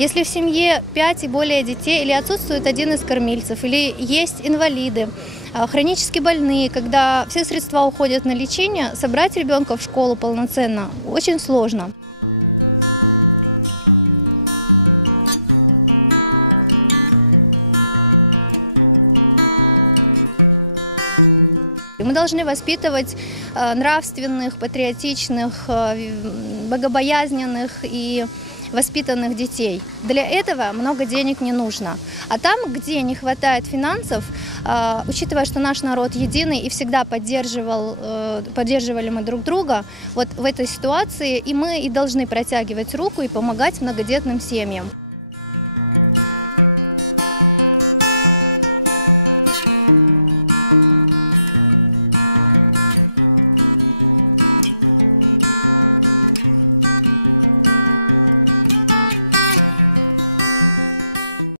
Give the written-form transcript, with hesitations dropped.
Если в семье 5 и более детей, или отсутствует один из кормильцев, или есть инвалиды, хронически больные, когда все средства уходят на лечение, собрать ребенка в школу полноценно очень сложно. Мы должны воспитывать нравственных, патриотичных, богобоязненных и воспитанных детей. Для этого много денег не нужно. А там, где не хватает финансов, учитывая, что наш народ единый и всегда поддерживали мы друг друга, вот в этой ситуации и мы и должны протягивать руку и помогать многодетным семьям.